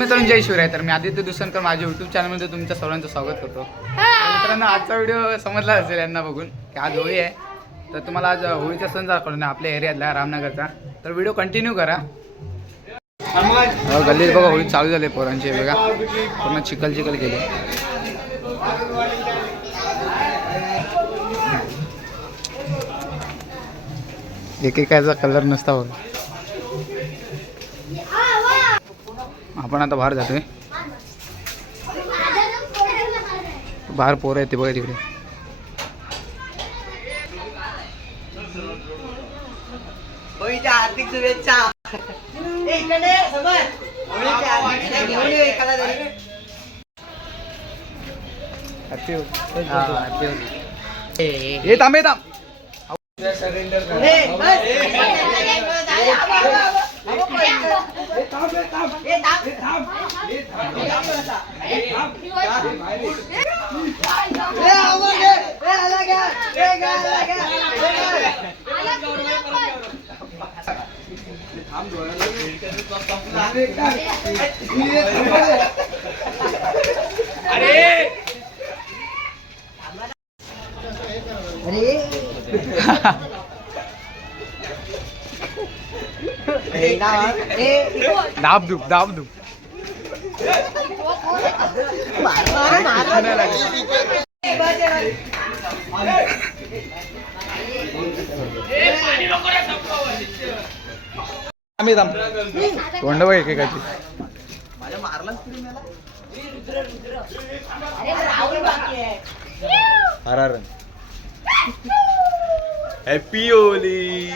मित्रांनो जय शिवराय. तर मी आदित्य दुसनकर माझ्या यूट्यूब चॅनलमध्ये तुमच्या सर्वांचं स्वागत करतो. मित्रांनो आजचा व्हिडिओ समजला असेल यांना बघून की आज होळी आहे. तर तुम्हाला आज होळीचा सण दाखवला ना आपल्या एरियातला रामनगरचा. तर व्हिडिओ कंटिन्यू करा. गल्लीत बघा होळी चालू झाली पोरांची बघा पूर्ण चिखल केली. एकेकाचा कलर नसता होता. आपण आता बाहेर जातोय. बाहेर पोरं येते बघा तिकडे. हार्दिक शुभेच्छा. हे थांबे थांब. दाब दूब तोंड बघ एकेकाची. Happy Holy.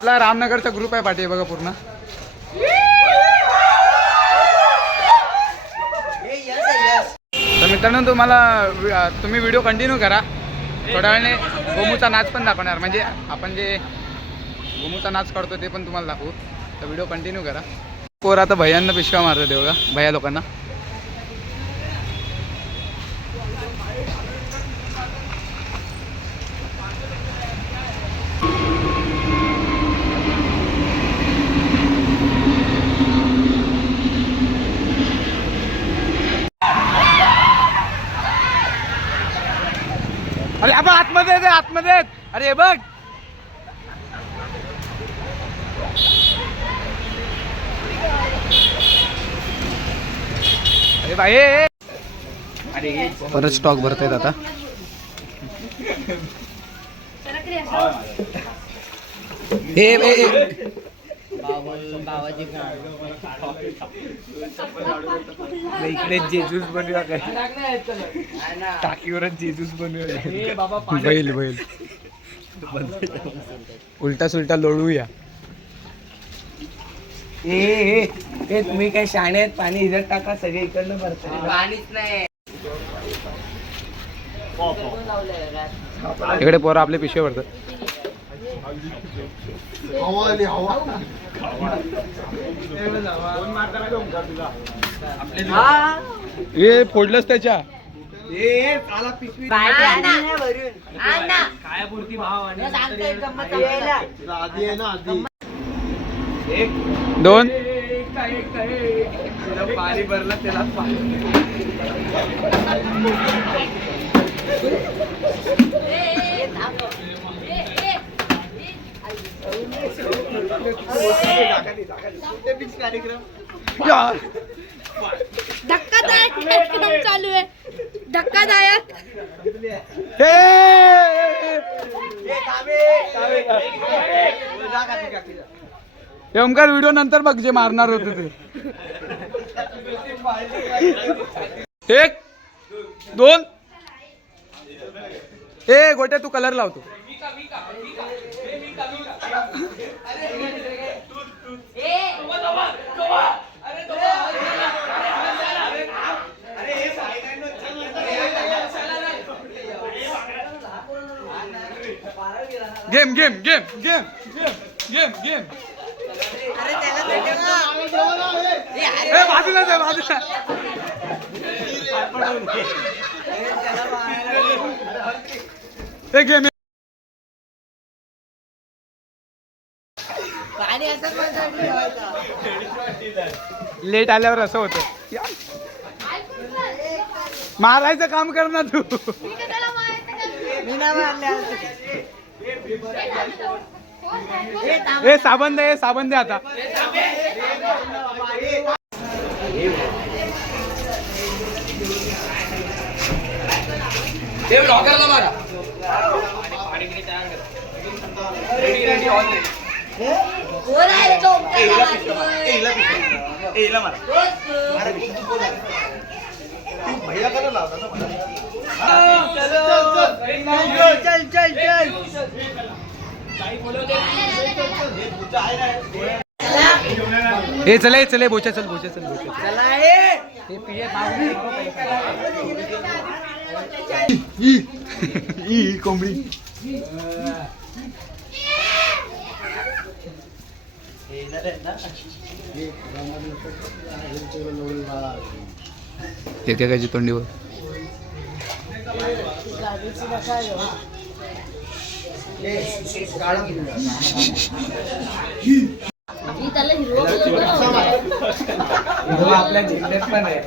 आपला रामनगरचा ग्रुप आहे पाठी बघा पूर्ण. तर मित्रांनो तुम्ही व्हिडिओ कंटिन्यू करा. थोड्या वेळाने गोमूचा नाच पण दाखवणार. म्हणजे आपण जे गोमूचा नाच करतो ते पण तुम्हाला दाखवू. तर व्हिडिओ कंटिन्यू करा. पोर आता भैयांना पिशव्या मारतात ते बघा भैया लोकांना. अरे आपण आतमध्ये अरे बघ. अरे बाई अरे परत स्टॉक भरतायत आता. इकडे जेजूस बनवूया काय टाकीवरच जेजूस बनवूया. बैल उलटा सुलटा लोळूया. हे तुम्ही काय शाणे आहेत. पाणी इथं टाका सगळे इकडनं भरतात. पाणीच नाही इकडे पोरं आपले पिशवे भरतात. हे फोडलंच त्याच्या. दोन पाणी भरलं त्याला धक्कादायक कार्यक्रम चालू आहे. धक्कादायक. ओमकार व्हिडिओ नंतर बघ जे मारणार होते ते. 1 2 ए गोट्या तू कलर लावतो. Game game game game game game. बाजूला गेम. पाणी असं लेट आल्यावर असं होतं मारायचं काम कर ना तू. ए साबण दे आता. ए चले बोचा चल कोंबडी. एकेकाची तोंडीवर आपल्या जिल्ह्यात पण आहे.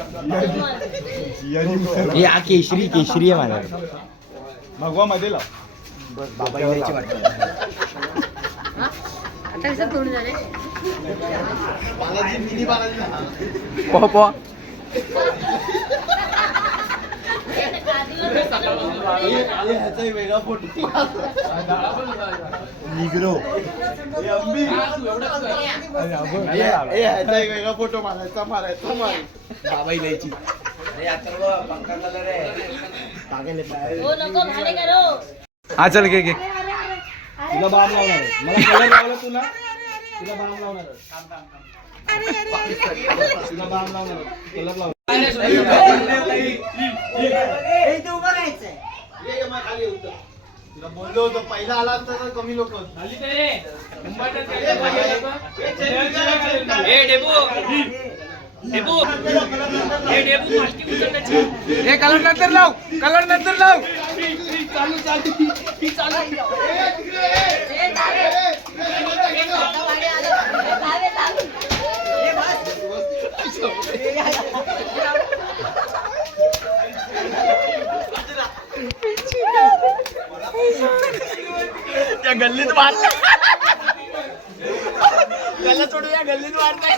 केशरी आहे माझ्या भगवा मध्ये लाव. आता कसं तोंड झाले पॉ वेगळा फोटो निग्रो वेगळा फोटो मारायचा बाबाई द्यायची. पंखा कलर आहे. हा चल घे तुला बाम लावणार मला कलर लावला तुला बाम लावणार तुला बाम लावणार कलर लावणार. तुला बोललो होतो पहिला आला असता तर कमी लोक कलर नंतर लाव या गल्लीत मारला गल्ला सोडून या गल्लीत मारताय.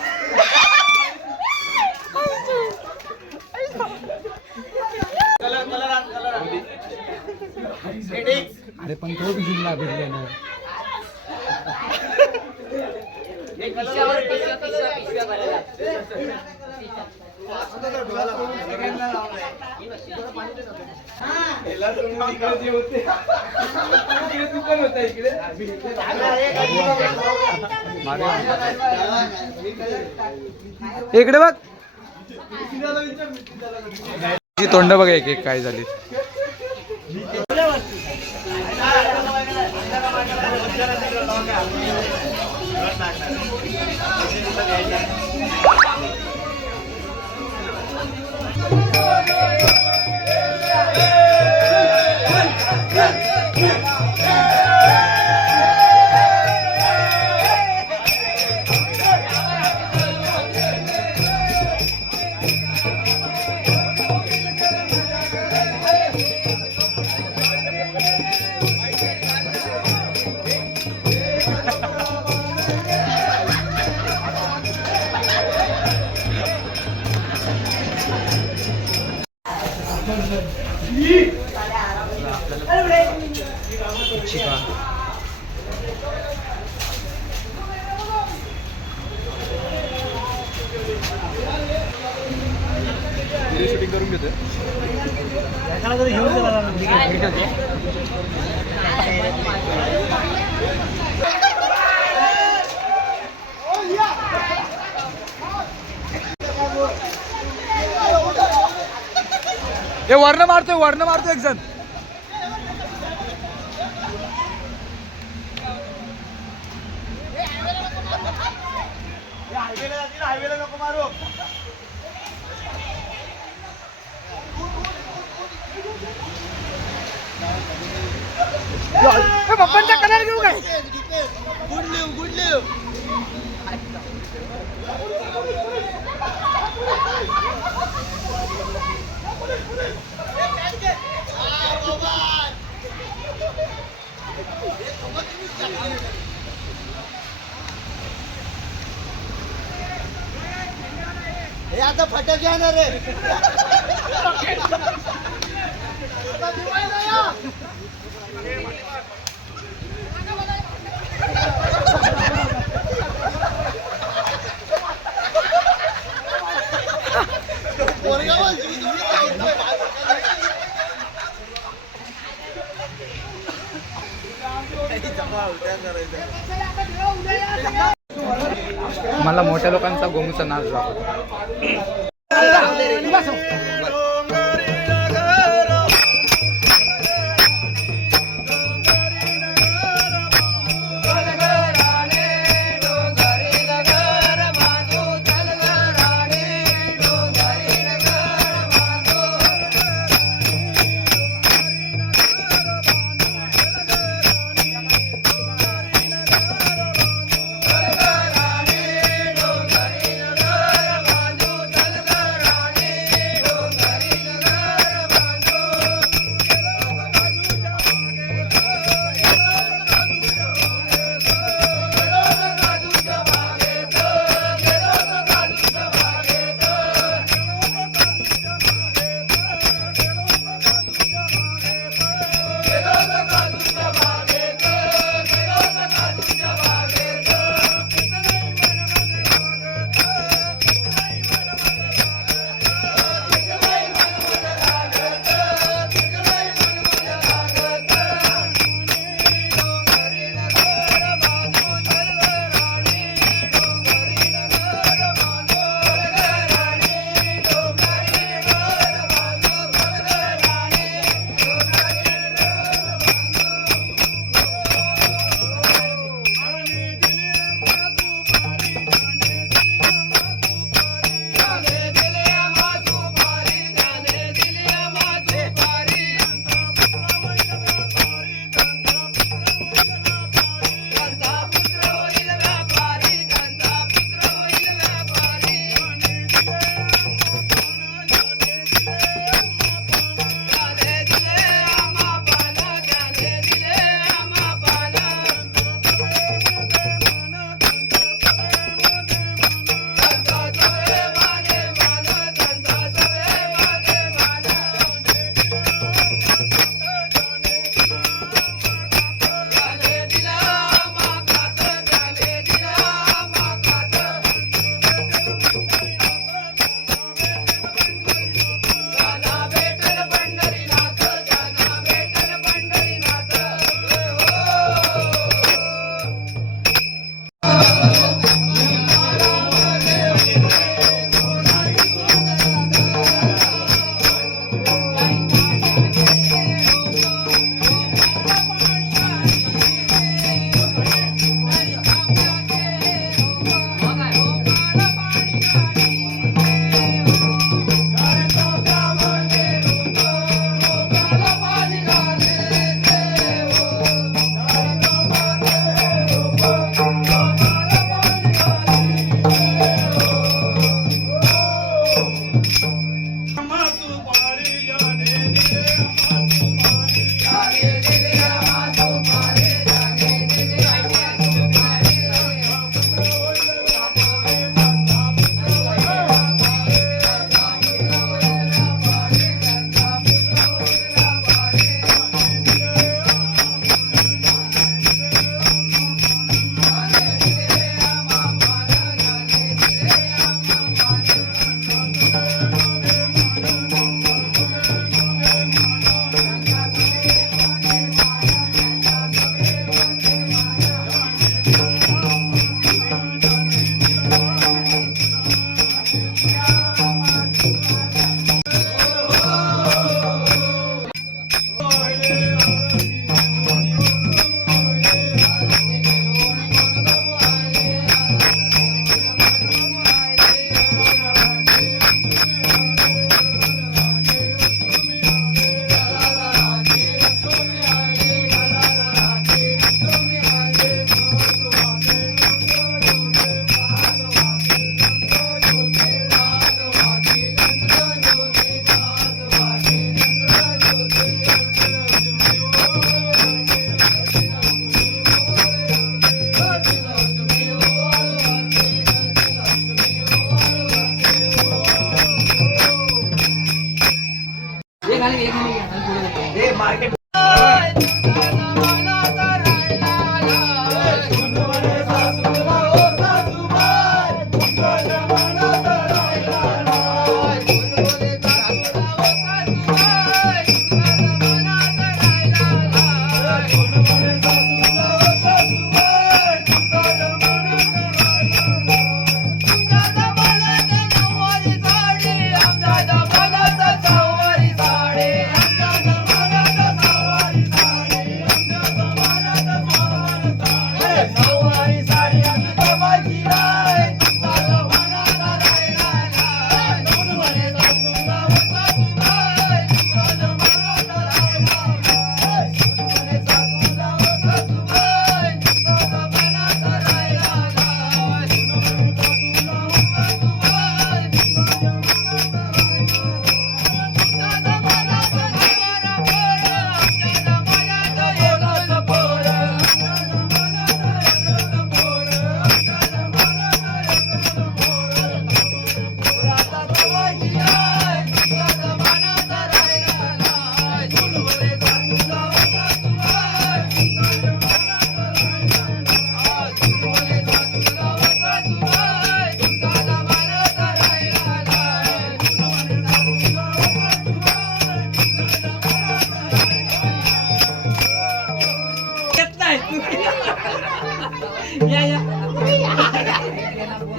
अरे पण तो भी जिल्हा भेटले ना. इकडे बघ तोंड बघ एक काय झाली. शूटिंग करून घेतोय. हे वर्ण मारतोय एक जण. हायवेला नको मारू. पप्पांचा कलर घेऊ काय. गुड लिव आता फटाके आणणार रे. मला मोठ्या लोकांचा गोमूचा नाच दाखव.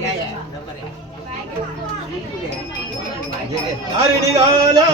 या या लवकर या. अरे निघाला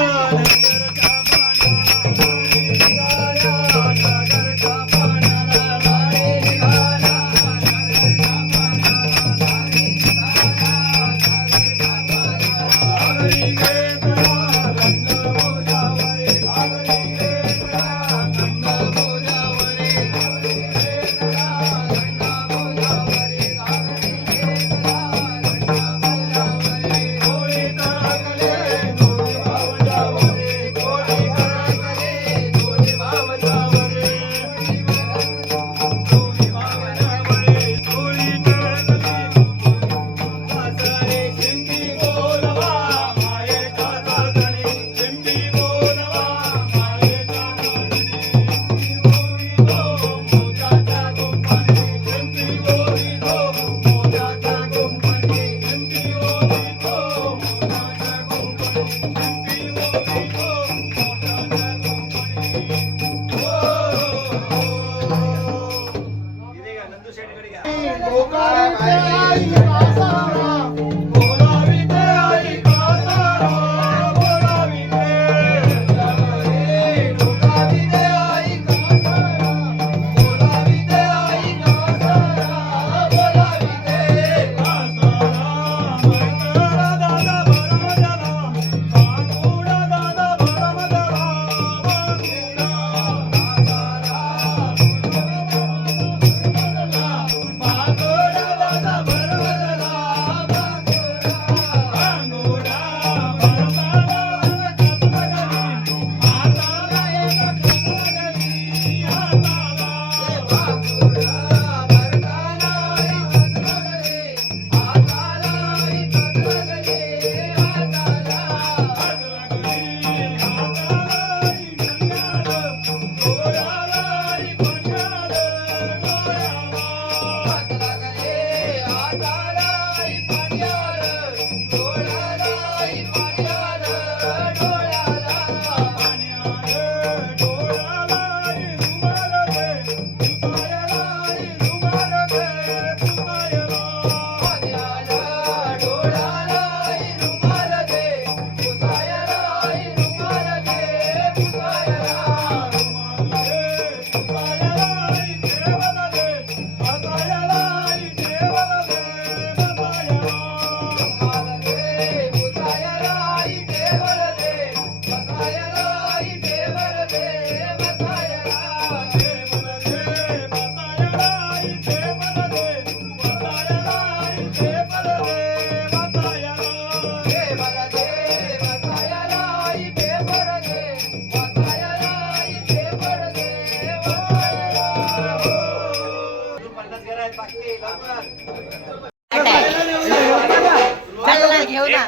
चला घेऊ ना.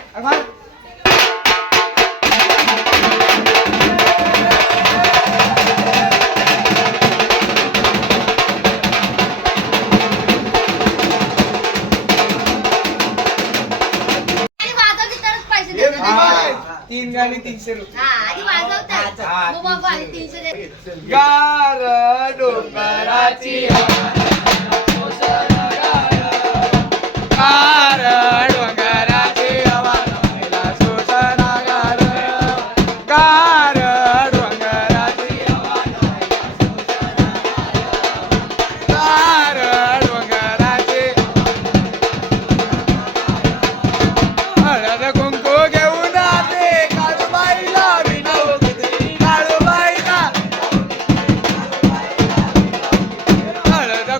आणि वाजवली तरच पैसे देतात. 3 गाणी 300 रुपये. हा, आधी वाजवतात. हा, मग बाबा आधी 300 देतात. गार डोंगराची गार डोंगराची हवा नवला सोसना गार. गार डोंगराची हवा नवला सोसना गार. गार डोंगराची हळद कुंकू घेऊन आले काळूबाईला विनवते. काळूबाईला हळद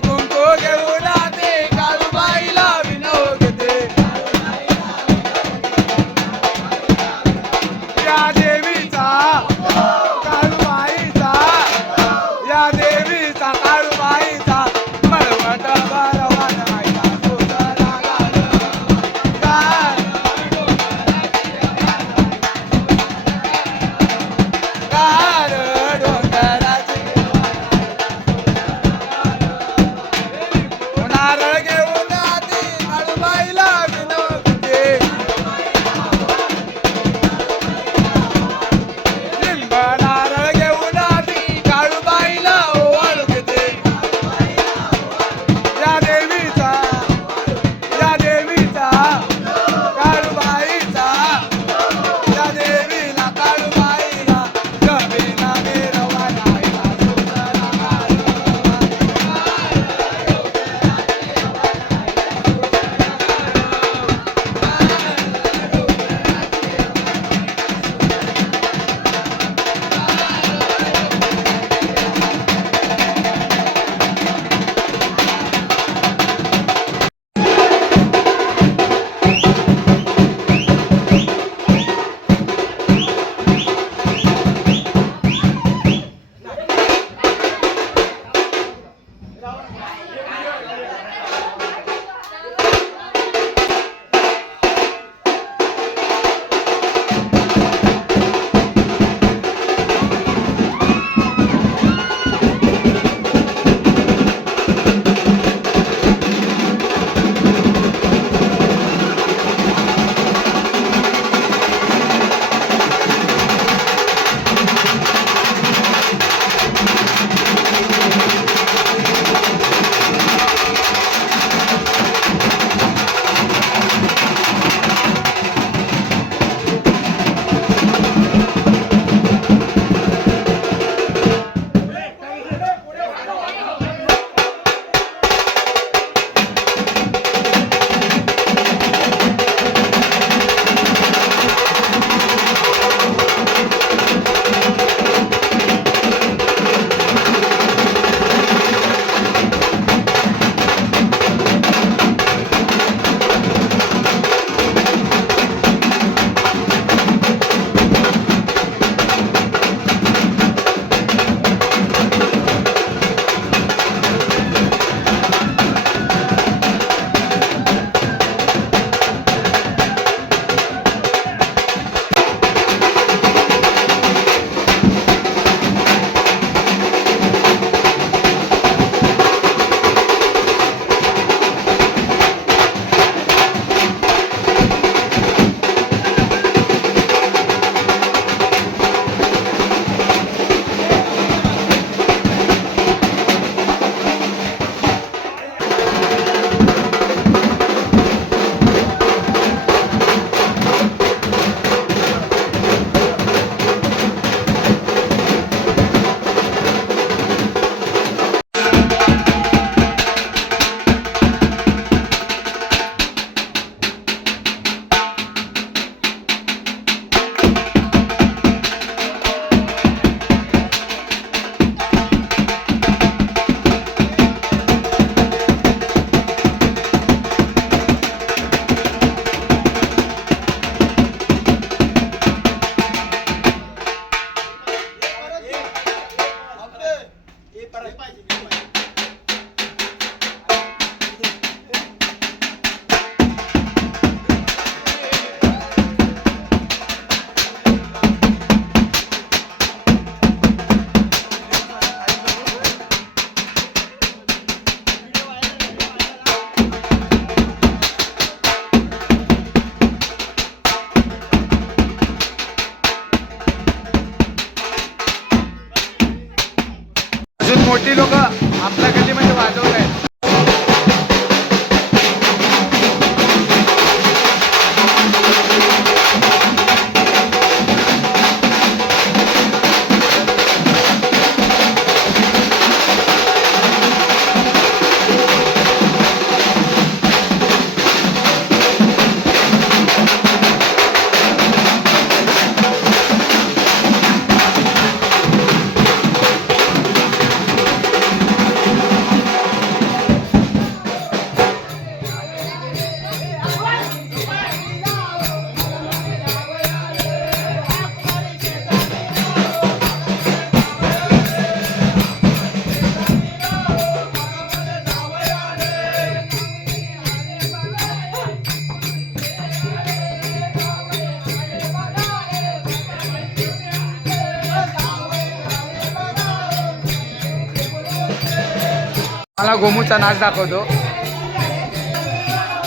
मला गोमूचा नाच दाखवतो.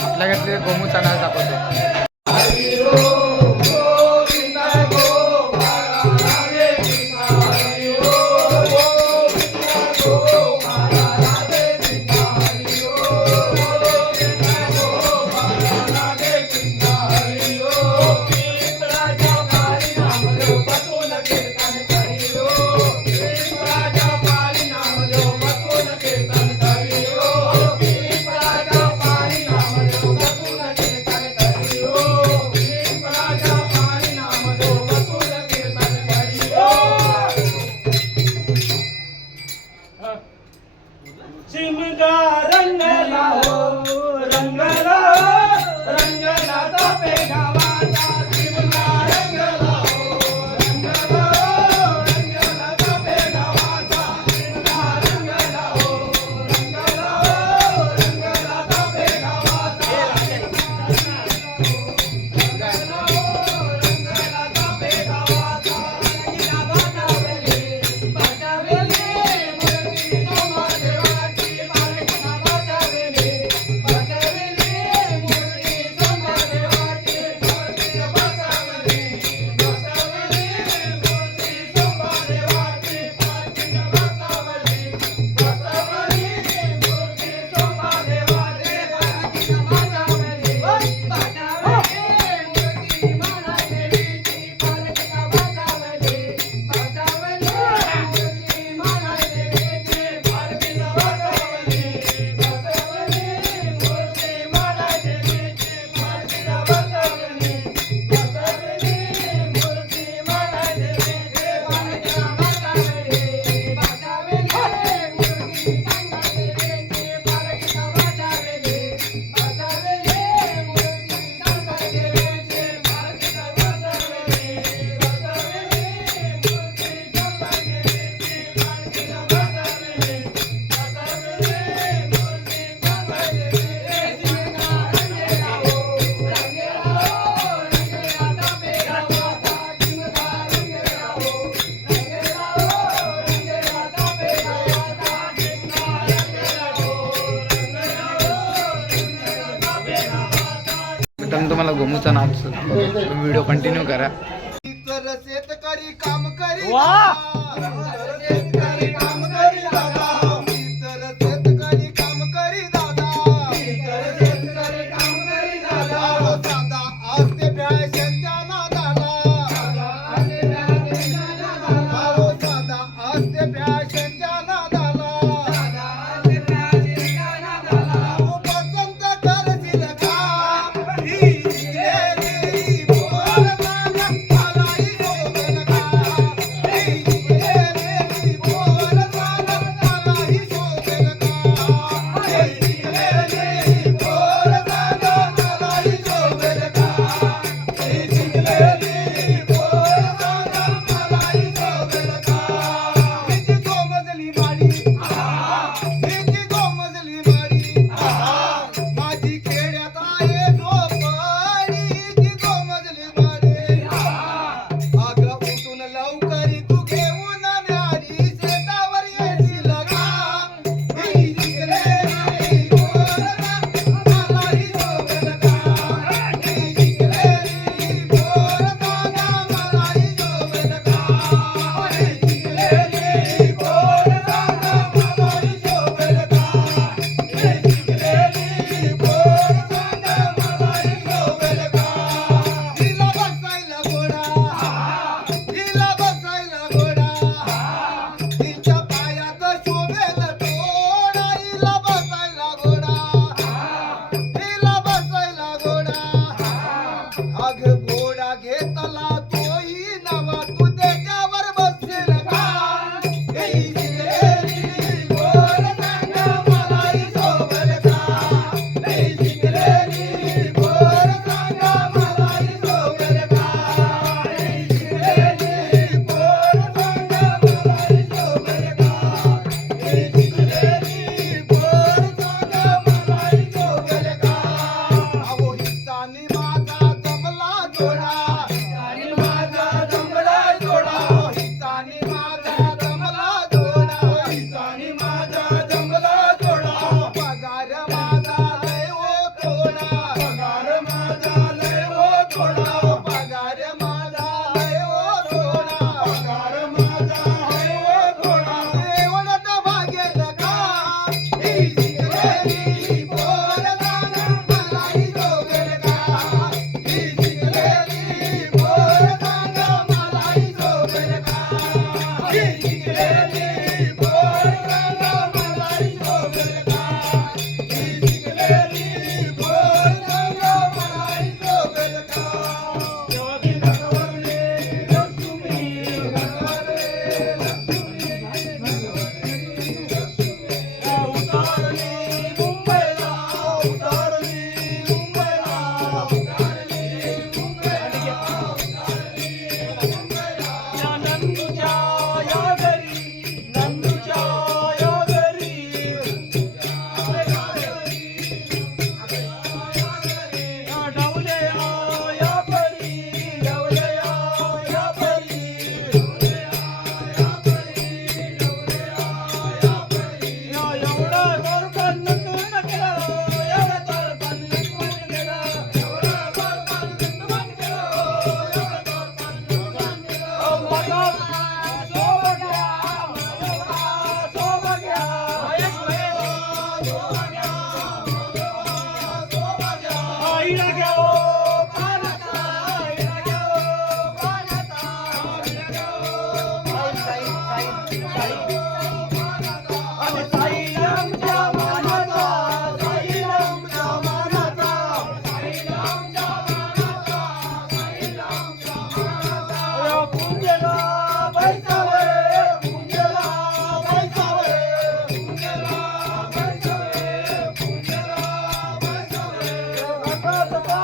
आपल्याकडे गोमूचा नाच दाखवतो. चिमगा रंगला हो रंगला रंगला तापे गावाचा चिमगा रंगला हो रंगला रंगला तापे गावाचा चिमगा रंगला हो रंगला रंगला तापे गावाचा रंगला तापे गावाचा रंगीला बाजावेले बाजावेले मुरली सोमादेवाची पालखीला बाजावेले बाजावेले मुरली सोमादेवाची पालखीला बाजावेले बाजावेले मुरली सोमादेवाची पालखीला बाजावेले बाजावेले मुरली सोमादेवाची पालखीला बाजावेले बाजावेले मुरली मानादेवीची पालखीला बाजावेले बाजावेले मुरली मानादेवीची पालखीला बाजावेले बाजावेले मुरली मानादेवीची पालखीला बाजावेले बाजावेले मुरली मानादेवीची पालखीला बाजावेले बाजावेले मुरली संगदेवीची पालखीला बाजावेले बाजावेले मुरली संगदेवीची पालखीला बाजावेले बाजावेले मुरली संगदेवीची पालखीला बाजावेले बाजावेले मुरली संगदेवीची चिमगा रंगेला हो रंगेला हो रंगेला तापे गावाचा चिमगा रंगेला हो रंगेला हो रंगेला तापे गावाचा चिमगा रंगेला हो रंगेला हो रंगेला तापे गावाचा. मित्रांनो तुम्हाला गोमूचा नाच व्हिडिओ कंटिन्यू करा. तर शेतकरी काम करी वा! शेतकरी काम करी दादा तर शेतकरी काम करी दादा शेतकरी काम करी दादा दादा असते फॅशनच्या नादाला दादा असते फॅशनच्या नादाला पसंत करशील का ही गेलेली पोर माझ्या मलाही शोभेल का ही गेलेली पोर माझ्या मलाही शोभेल का ही गेलेली पोर माझ्या मलाही शोभेल का ही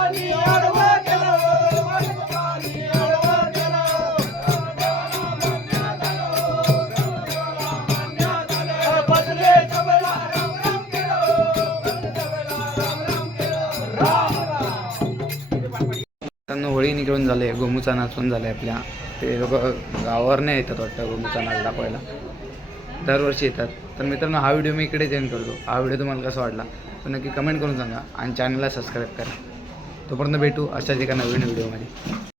पाणी आडवं गेलं, वाटेचं पाणी आडवं गेलं. बसले सबला राम राम केलं, बसले सबला राम राम केलं. राम राम. त्यांना होळी निघून झाले, गोमूचा नाच पण झाला आपल्या. ते लोक गावावर नाही येतात वाटतं गोमूचा नाच दाखवायला, दरवर्षी येतात. तर मित्रांनो, हा व्हिडिओ मी इकडेच एंड करतो. हा व्हिडिओ तुम्हाला कसा वाटला तर नक्की कमेंट करून सांगा आणि चॅनलला सबस्क्राईब करा. तोपर्यंत भेटू अशाच एका नवीन व्हिडिओमध्ये.